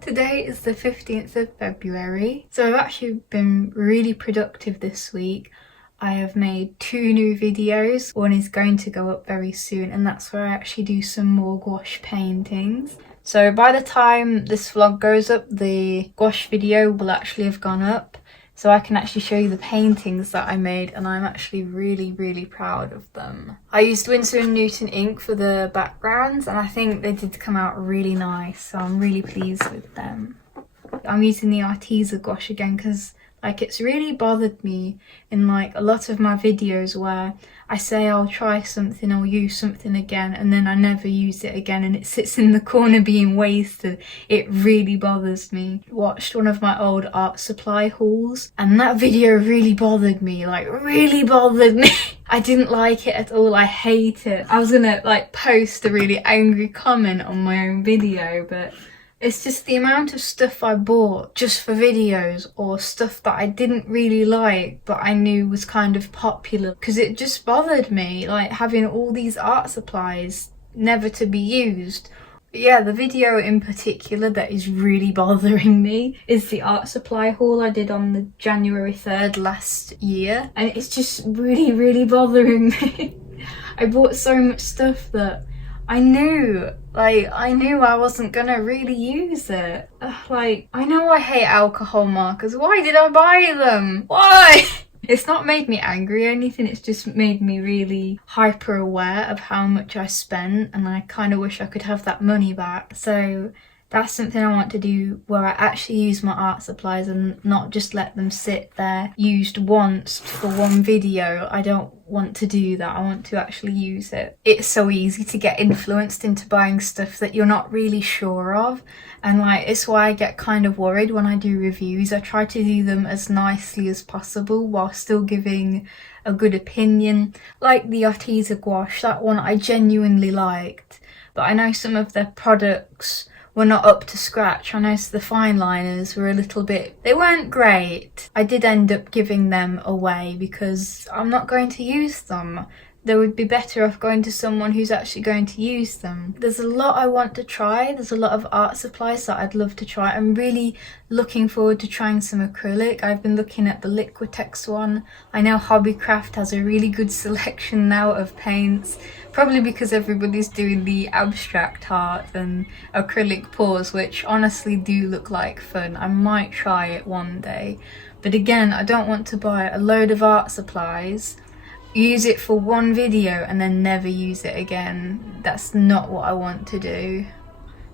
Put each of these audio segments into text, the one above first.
Today is the 15th of February, so I've actually been really productive this week. I have made 2 new videos. One is going to go up very soon, and that's where I actually do some more gouache paintings. So by the time this vlog goes up, the gouache video will actually have gone up, so I can actually show you the paintings that I made, and I'm actually really proud of them. I used Winsor & Newton ink for the backgrounds, and I think they did come out really nice, so I'm really pleased with them. I'm using the Arteza gouache again because it's really bothered me in a lot of my videos where I say I'll try something or use something again and then I never use it again and it sits in the corner being wasted. It really bothers me. Watched one of my old art supply hauls and that video really bothered me, really bothered me. I didn't like it at all. I hate it. I was gonna post a really angry comment on my own video, but it's just the amount of stuff I bought just for videos or stuff that I didn't really like but I knew was kind of popular, because it just bothered me, having all these art supplies never to be used. But yeah, the video in particular that is really bothering me is the art supply haul I did on the January 3rd last year, and it's just really bothering me. I bought so much stuff that I knew I wasn't gonna really use it. I know I hate alcohol markers. Why did I buy them? Why? It's not made me angry or anything, it's just made me really hyper aware of how much I spent, and I kind of wish I could have that money back. So that's something I want to do, where I actually use my art supplies and not just let them sit there used once for one video. I don't want to do that. I want to actually use it. It's so easy to get influenced into buying stuff that you're not really sure of, and it's why I get kind of worried when I do reviews. I try to do them as nicely as possible while still giving a good opinion. Like the Arteza gouache, that one I genuinely liked, but I know some of their products were not up to scratch. I noticed the fine liners were a little bit, they weren't great. I did end up giving them away because I'm not going to use them. They would be better off going to someone who's actually going to use them. There's a lot I want to try. There's a lot of art supplies that I'd love to try. I'm really looking forward to trying some acrylic. I've been looking at the Liquitex one. I know Hobbycraft has a really good selection now of paints, probably because everybody's doing the abstract art and acrylic pours, which honestly do look like fun. I might try it one day. But again, I don't want to buy a load of art supplies, use it for one video and then never use it again. That's not what I want to do.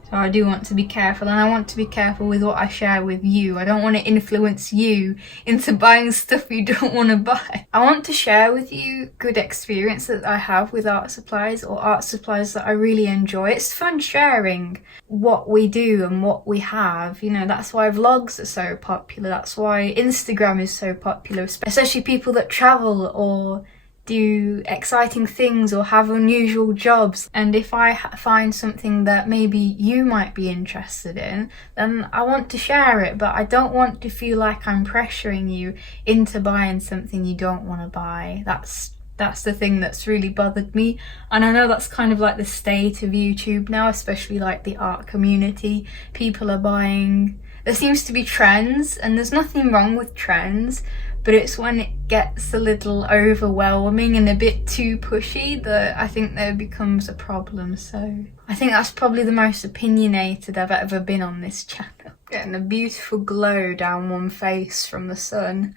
So I do want to be careful, and I want to be careful with what I share with you. I don't want to influence you into buying stuff you don't want to buy. I want to share with you good experiences that I have with art supplies, or art supplies that I really enjoy. It's fun sharing what we do and what we have. You know, that's why vlogs are so popular. That's why Instagram is so popular, especially people that travel or do exciting things or have unusual jobs. And if I find something that maybe you might be interested in, then I want to share it, but I don't want to feel like I'm pressuring you into buying something you don't want to buy. That's the thing that's really bothered me, and I know that's kind of the state of YouTube now, especially the art community. People are buying, there seems to be trends, and there's nothing wrong with trends, but it's when it gets a little overwhelming and a bit too pushy that I think there becomes a problem. So I think that's probably the most opinionated I've ever been on this channel. Getting a beautiful glow down one face from the sun.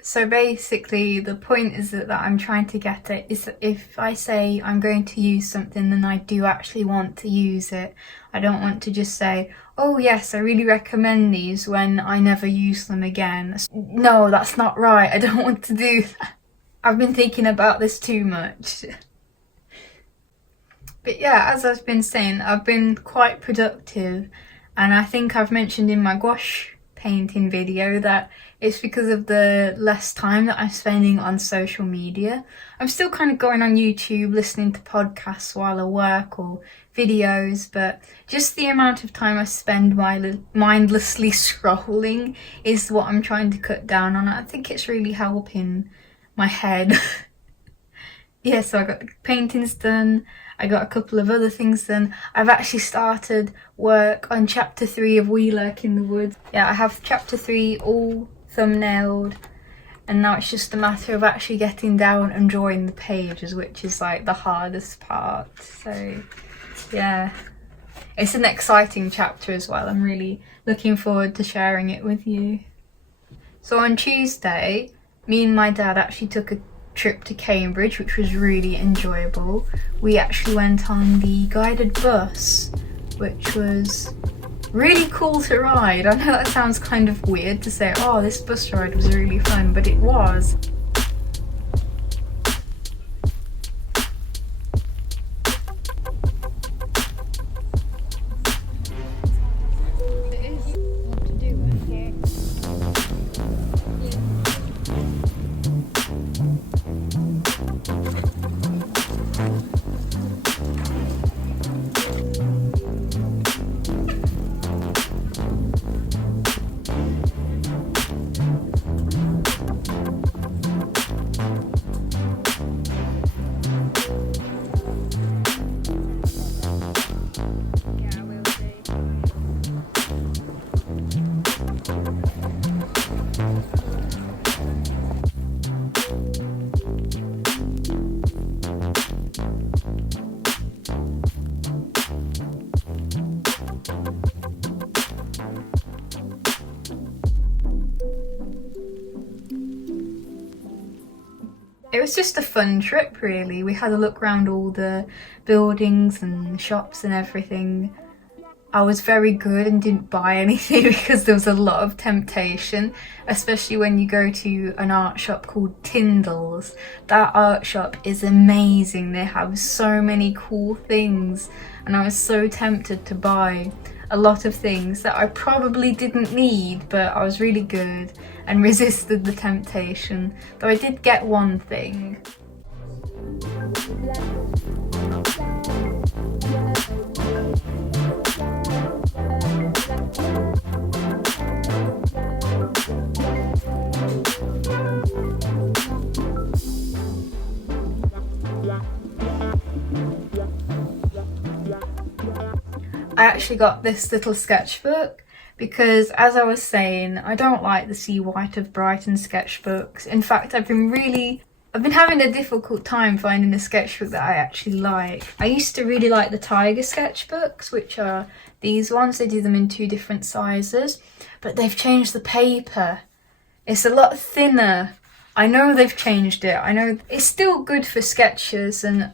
So basically the point is that I'm trying to get at is that if I say I'm going to use something, then I do actually want to use it. I don't want to just say, oh yes, I really recommend these, when I never use them again. No, that's not right. I don't want to do that. I've been thinking about this too much. But yeah, as I've been saying, I've been quite productive, and I think I've mentioned in my gouache painting video that it's because of the less time that I'm spending on social media. I'm still kind of going on YouTube, listening to podcasts while I work or videos, but just the amount of time I spend mindlessly scrolling is what I'm trying to cut down on. I think it's really helping my head. Yeah, so I got the paintings done, I got a couple of other things done. I've actually started work on chapter 3 of We Lurk in the Woods. Yeah, I have chapter 3 all thumbnailed, and now it's just a matter of actually getting down and drawing the pages, which is like the hardest part. So yeah, it's an exciting chapter as well. I'm really looking forward to sharing it with you. So on Tuesday, me and my dad actually took a trip to Cambridge, which was really enjoyable. We actually went on the guided bus, which was really cool to ride. I know that sounds kind of weird to say, oh, this bus ride was really fun, but it was. It was just a fun trip, really. We had a look around all the buildings and shops and everything. I was very good and didn't buy anything because there was a lot of temptation, especially when you go to an art shop called Tyndall's. That art shop is amazing. They have so many cool things, and I was so tempted to buy a lot of things that I probably didn't need, but I was really good and resisted the temptation, though I did get one thing. I actually got this little sketchbook because, as I was saying, I don't like the See White of Brighton sketchbooks. In fact, I've been having a difficult time finding a sketchbook that I actually like. I used to really like the Tiger sketchbooks, which are these ones. They do them in 2 different sizes, but they've changed the paper. It's a lot thinner. I know they've changed it. I know it's still good for sketches and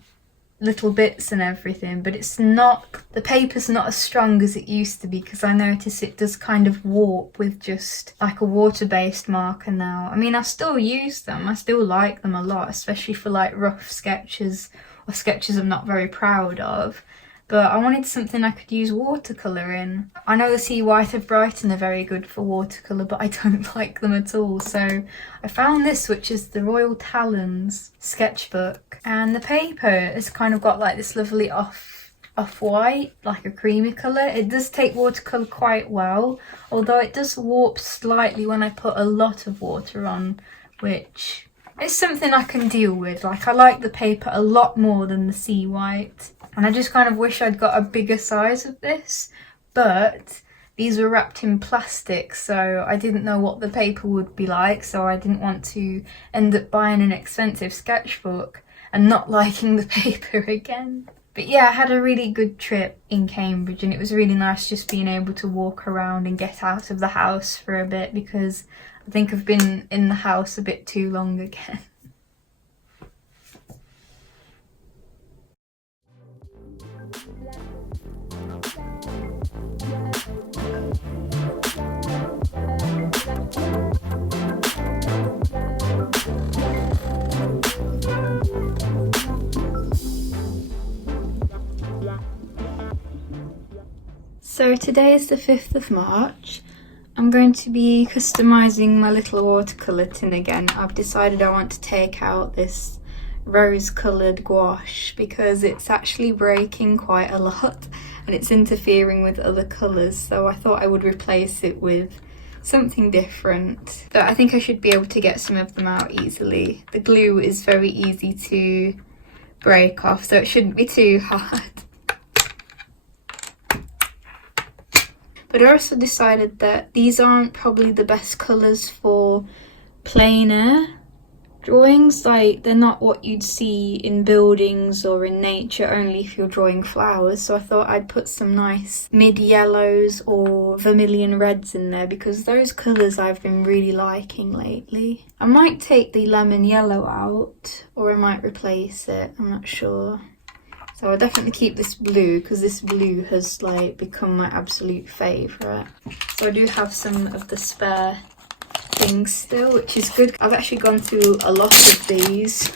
little bits and everything, but the paper's not as strong as it used to be, because I notice it does kind of warp with just like a water-based marker now. I mean, I still use them, I still like them a lot, especially for like rough sketches or sketches I'm not very proud of. But I wanted something I could use watercolour in. I know the See White of Brighton are very good for watercolour, but I don't like them at all. So I found this, which is the Royal Talons sketchbook. And the paper has kind of got like this lovely off-white, like a creamy colour. It does take watercolour quite well, although it does warp slightly when I put a lot of water on, which is something I can deal with. Like, I like the paper a lot more than the See White. And I just kind of wish I'd got a bigger size of this, but these were wrapped in plastic, so I didn't know what the paper would be like, so I didn't want to end up buying an expensive sketchbook and not liking the paper again. But yeah, I had a really good trip in Cambridge, and it was really nice just being able to walk around and get out of the house for a bit, because I think I've been in the house a bit too long again. So today is the 5th of March. I'm going to be customising my little watercolour tin again. I've decided I want to take out this rose coloured gouache because it's actually breaking quite a lot and it's interfering with other colours, so I thought I would replace it with something different. But I think I should be able to get some of them out easily. The glue is very easy to break off, so it shouldn't be too hard. But I also decided that these aren't probably the best colours for plein air drawings. Like, they're not what you'd see in buildings or in nature, only if you're drawing flowers. So I thought I'd put some nice mid yellows or vermilion reds in there because those colours I've been really liking lately. I might take the lemon yellow out, or I might replace it, I'm not sure. So I'll definitely keep this blue because this blue has like become my absolute favourite. So I do have some of the spare things still, which is good. I've actually gone through a lot of these.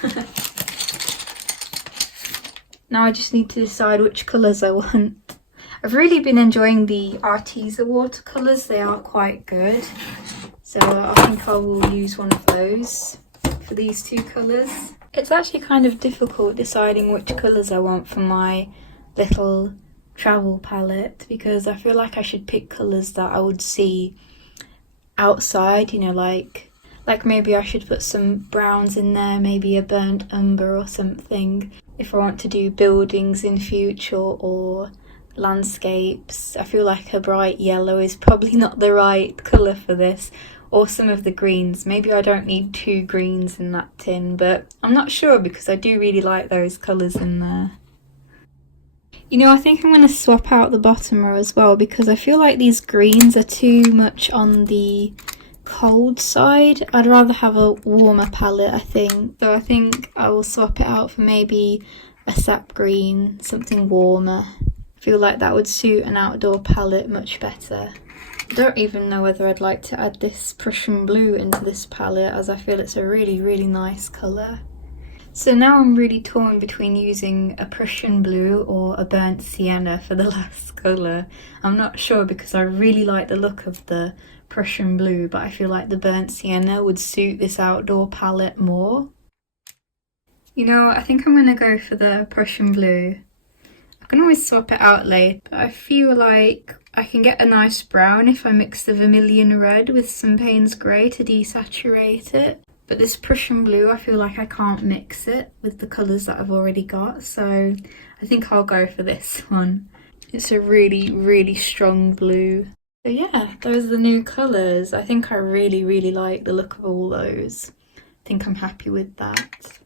Now I just need to decide which colours I want. I've really been enjoying the Arteza watercolours, they are quite good. So I think I will use one of those for these two colours. It's actually kind of difficult deciding which colours I want for my little travel palette because I feel like I should pick colours that I would see outside, you know, like maybe I should put some browns in there, maybe a burnt umber or something if I want to do buildings in future or landscapes. I feel like a bright yellow is probably not the right colour for this, or some of the greens. Maybe I don't need 2 greens in that tin, but I'm not sure because I do really like those colours in there. You know, I think I'm going to swap out the bottom row as well because I feel like these greens are too much on the cold side. I'd rather have a warmer palette, I think. So I think I will swap it out for maybe a sap green, something warmer. I feel like that would suit an outdoor palette much better. I don't even know whether I'd like to add this Prussian blue into this palette as I feel it's a really, really nice colour. So now I'm really torn between using a Prussian blue or a burnt sienna for the last colour. I'm not sure because I really like the look of the Prussian blue, but I feel like the burnt sienna would suit this outdoor palette more. You know, I think I'm going to go for the Prussian blue. I can always swap it out later, but I feel like I can get a nice brown if I mix the vermilion red with some Payne's grey to desaturate it. But this Prussian blue, I feel like I can't mix it with the colours that I've already got, so I think I'll go for this one. It's a really, really strong blue. So yeah, those are the new colours. I think I really, really like the look of all those. I think I'm happy with that.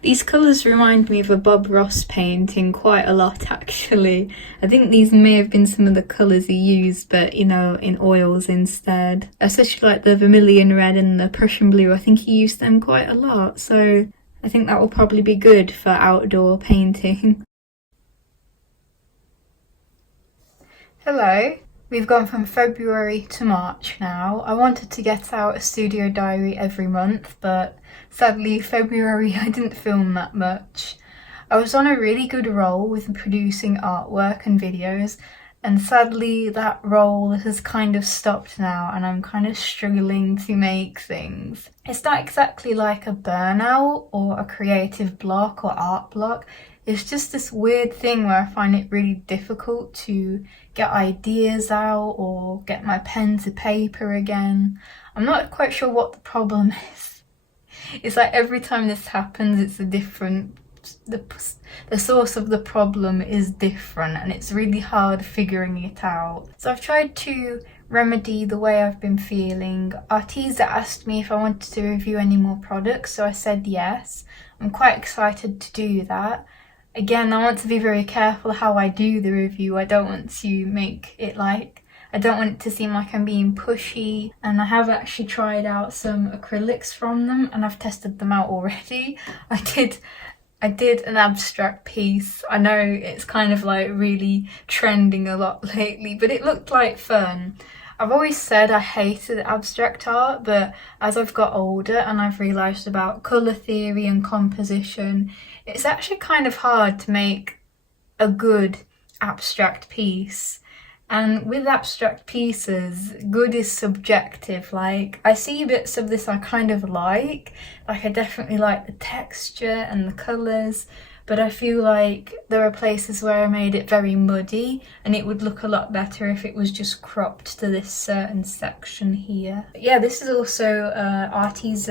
These colours remind me of a Bob Ross painting quite a lot actually. I think these may have been some of the colours he used, but you know, in oils instead. Especially like the vermilion red and the Prussian blue, I think he used them quite a lot. So I think that will probably be good for outdoor painting. Hello. We've gone from February to March now. I wanted to get out a studio diary every month, but sadly February I didn't film that much. I was on a really good roll with producing artwork and videos, and sadly that roll has kind of stopped now and I'm kind of struggling to make things. It's not exactly like a burnout or a creative block or art block. It's just this weird thing where I find it really difficult to get ideas out or get my pen to paper again. I'm not quite sure what the problem is. It's like every time this happens, it's a different, the source of the problem is different and it's really hard figuring it out. So I've tried to remedy the way I've been feeling. Arteza asked me if I wanted to review any more products, so I said yes. I'm quite excited to do that. Again, I want to be very careful how I do the review. I don't want to make it like, I don't want it to seem like I'm being pushy. And I have actually tried out some acrylics from them and I've tested them out already. I did an abstract piece. I know it's kind of like really trending a lot lately, but it looked like fun. I've always said I hated abstract art, but as I've got older and I've realised about colour theory and composition, it's actually kind of hard to make a good abstract piece. And with abstract pieces, good is subjective. Like, I see bits of this I kind of like I definitely like the texture and the colours, but I feel like there are places where I made it very muddy and it would look a lot better if it was just cropped to this certain section here. But yeah, this is also Artie's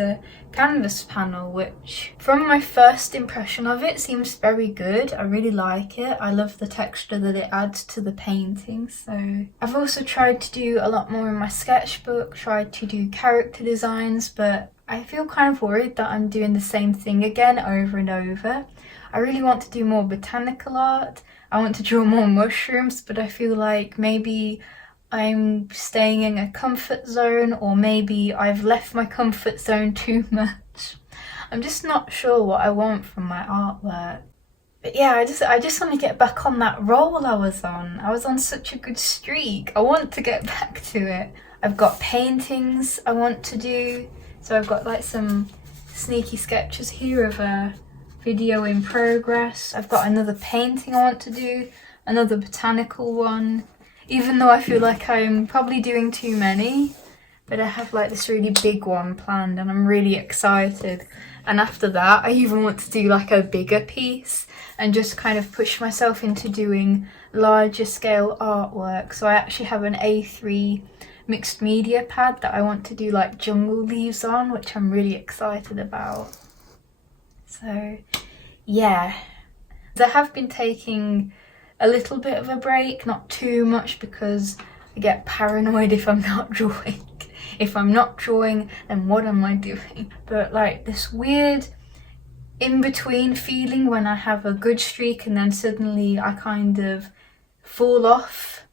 canvas panel, which from my first impression of it seems very good. I really like it. I love the texture that it adds to the painting. So I've also tried to do a lot more in my sketchbook, tried to do character designs, but I feel kind of worried that I'm doing the same thing again over and over. I really want to do more botanical art. I want to draw more mushrooms, but I feel like maybe I'm staying in a comfort zone, or maybe I've left my comfort zone too much. I'm just not sure what I want from my artwork. But yeah, I just want to get back on that roll I was on. I was on such a good streak. I want to get back to it. I've got paintings I want to do. So I've got like some sneaky sketches here of a video in progress. I've got another painting I want to do, another botanical one, even though I feel like I'm probably doing too many, but I have like this really big one planned and I'm really excited. And after that, I even want to do like a bigger piece and just kind of push myself into doing larger scale artwork. So I actually have an A3 mixed media pad that I want to do like jungle leaves on, which I'm really excited about. So yeah, I have been taking a little bit of a break, not too much, because I get paranoid if I'm not drawing. If I'm not drawing, then what am I doing? But like this weird in-between feeling when I have a good streak and then suddenly I kind of fall off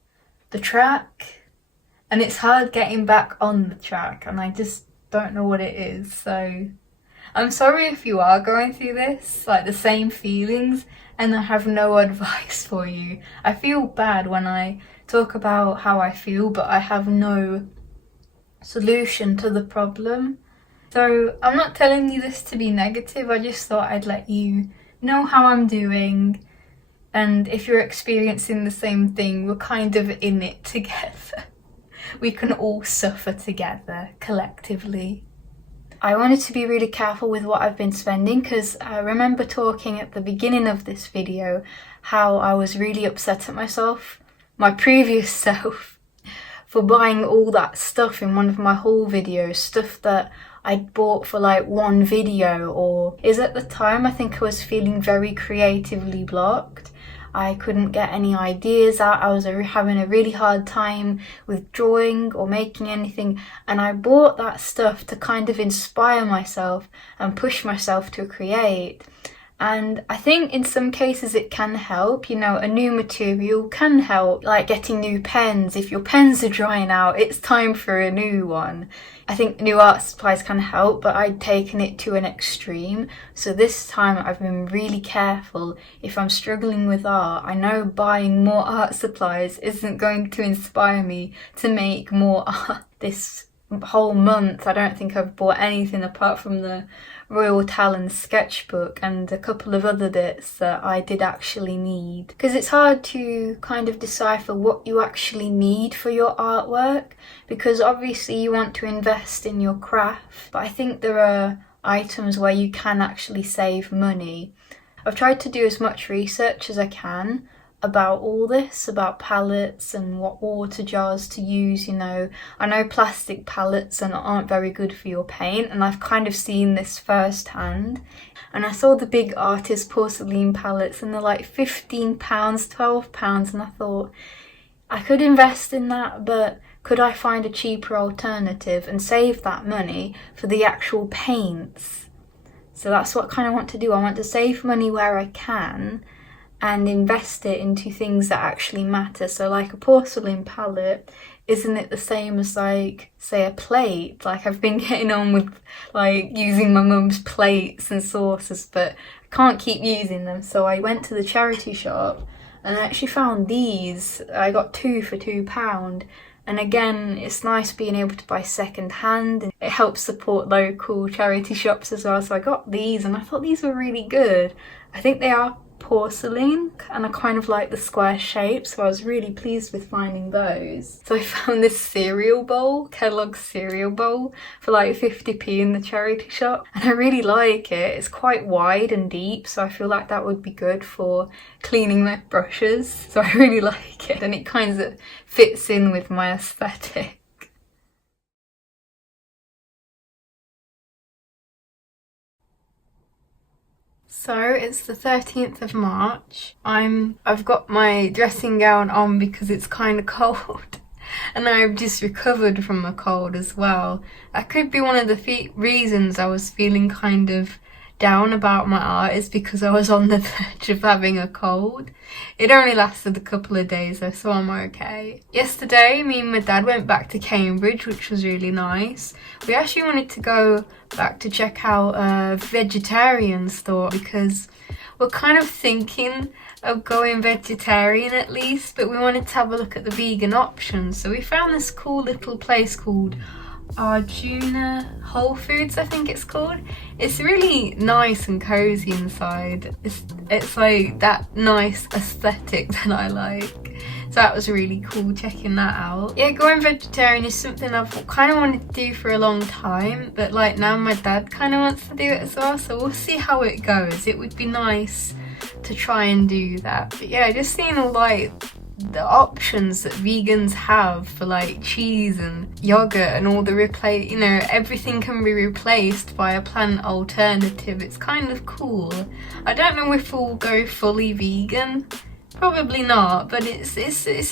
the track, and it's hard getting back on the track, and I just don't know what it is. So I'm sorry if you are going through this, like the same feelings, and I have no advice for you. I feel bad when I talk about how I feel, but I have no solution to the problem. So I'm not telling you this to be negative, I just thought I'd let you know how I'm doing, and if you're experiencing the same thing, we're kind of in it together. We can all suffer together, collectively. I wanted to be really careful with what I've been spending, because I remember talking at the beginning of this video how I was really upset at myself, my previous self, for buying all that stuff in one of my haul videos, stuff that I'd bought for like one video, or is at the time I think I was feeling very creatively blocked. I couldn't get any ideas out, I was having a really hard time with drawing or making anything, and I bought that stuff to kind of inspire myself and push myself to create. And I think in some cases it can help, you know, a new material can help, like getting new pens. If your pens are drying out, it's time for a new one. I think new art supplies can help, but I'd taken it to an extreme. So this time I've been really careful. If I'm struggling with art, I know buying more art supplies isn't going to inspire me to make more art. This whole month I don't think I've bought anything apart from the Royal Talon sketchbook and a couple of other bits that I did actually need, because it's hard to kind of decipher what you actually need for your artwork, because obviously you want to invest in your craft, but I think there are items where you can actually save money. I've tried to do as much research as I can about all this, about palettes and what water jars to use, you know. I know plastic palettes aren't very good for your paint, and I've kind of seen this firsthand. And I saw the big artist porcelain palettes and they're like £15, £12, and I thought I could invest in that, but could I find a cheaper alternative and save that money for the actual paints? So that's what I kind of want to do. I want to save money where I can and invest it into things that actually matter. So like a porcelain palette, isn't it the same as like, say, a plate? Like I've been getting on with like using my mum's plates and saucers, but I can't keep using them. So I went to the charity shop and I actually found these. I got 2 for £2. And again, it's nice being able to buy second hand, and it helps support local charity shops as well. So I got these and I thought these were really good. I think they are porcelain, and I kind of like the square shape, so I was really pleased with finding those. So I found this cereal bowl, Kellogg's cereal bowl, for like 50p in the charity shop, and I really like it. It's quite wide and deep, so I feel like that would be good for cleaning my brushes, so I really like it, and it kind of fits in with my aesthetic. So it's the 13th of March. I've got my dressing gown on because it's kind of cold. And I've just recovered from a cold as well. That could be one of the reasons I was feeling kind of down about my art, is because I was on the verge of having a cold. It only lasted a couple of days though, so I'm okay. Yesterday, me and my dad went back to Cambridge, which was really nice. We actually wanted to go back to check out a vegetarian store because we're kind of thinking of going vegetarian at least, but we wanted to have a look at the vegan options. So we found this cool little place called Arjuna Whole Foods, I think it's called. It's really nice and cozy inside. It's like that nice aesthetic that I like. So that was really cool checking that out. Yeah, going vegetarian is something I've kind of wanted to do for a long time, but like now my dad kind of wants to do it as well, so we'll see how it goes. It would be nice to try and do that. But yeah, just seeing all like the options that vegans have for like cheese and yogurt and all the everything can be replaced by a plant alternative. It's kind of cool. I don't know if we'll go fully vegan, probably not, but it's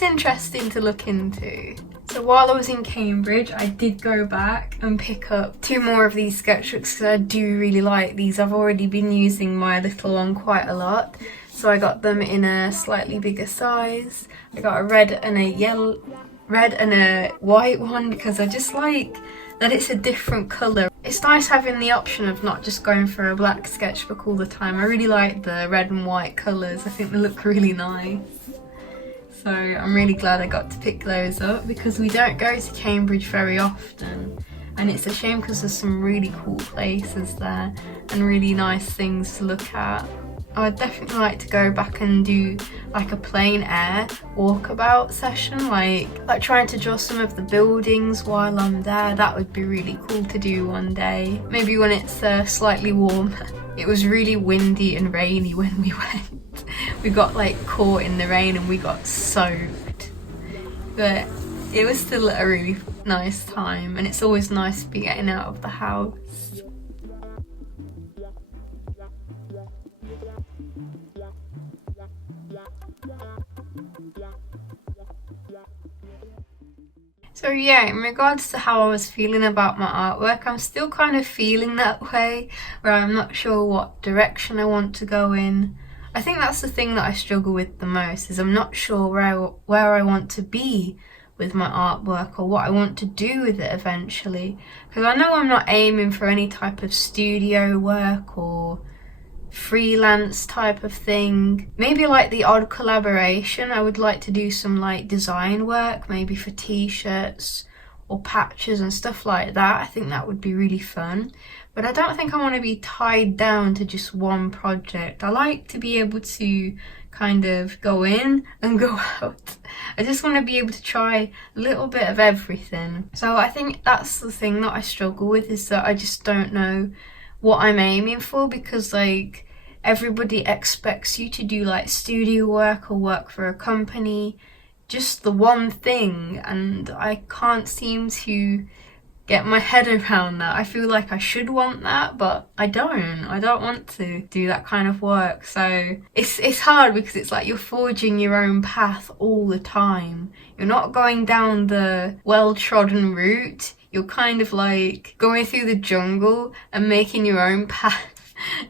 interesting to look into. So while I was in Cambridge, I did go back and pick up 2 more of these sketchbooks because I do really like these. I've already been using my little one quite a lot, so I got them in a slightly bigger size. I got a red and a white one because I just like that it's a different colour. It's nice having the option of not just going for a black sketchbook all the time. I really like the red and white colours. I think they look really nice. So I'm really glad I got to pick those up because we don't go to Cambridge very often, and it's a shame because there's some really cool places there and really nice things to look at. I would definitely like to go back and do like a plein air walkabout session, like trying to draw some of the buildings while I'm there. That would be really cool to do one day, maybe when it's slightly warmer. It was really windy and rainy when we went. We got like caught in the rain and we got soaked, but it was still a really nice time, and it's always nice to be getting out of the house. So yeah, in regards to how I was feeling about my artwork, I'm still kind of feeling that way, where I'm not sure what direction I want to go in. I think that's the thing that I struggle with the most, is I'm not sure where I want to be with my artwork or what I want to do with it eventually. Because I know I'm not aiming for any type of studio work or freelance type of thing. Maybe like the odd collaboration. I would like to do some like design work, maybe for t-shirts or patches and stuff like that. I think that would be really fun. But I don't think I want to be tied down to just one project. I like to be able to kind of go in and go out. I just want to be able to try a little bit of everything. So I think that's the thing that I struggle with, is that I just don't know what I'm aiming for, because like everybody expects you to do like studio work or work for a company, just the one thing, and I can't seem to get my head around that. I feel like I should want that, but I don't want to do that kind of work. So it's hard because it's like you're forging your own path all the time. You're not going down the well-trodden route. You're kind of like going through the jungle and making your own path.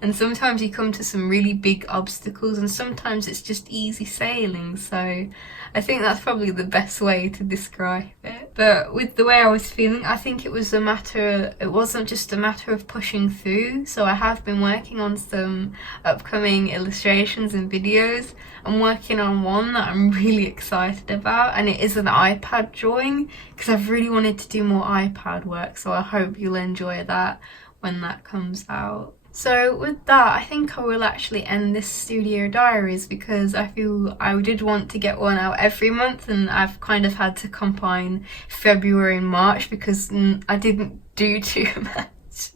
And sometimes you come to some really big obstacles, and sometimes it's just easy sailing. So I think that's probably the best way to describe it. But with the way I was feeling, I think it wasn't just a matter of pushing through. So I have been working on some upcoming illustrations and videos. I'm working on one that I'm really excited about, and it is an iPad drawing because I've really wanted to do more iPad work. So I hope you'll enjoy that when that comes out. So with that, I think I will actually end this studio diaries because I feel I did want to get one out every month, and I've kind of had to combine February and March because I didn't do too much.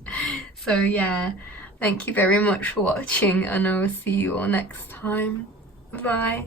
So yeah, thank you very much for watching, and I will see you all next time. Bye.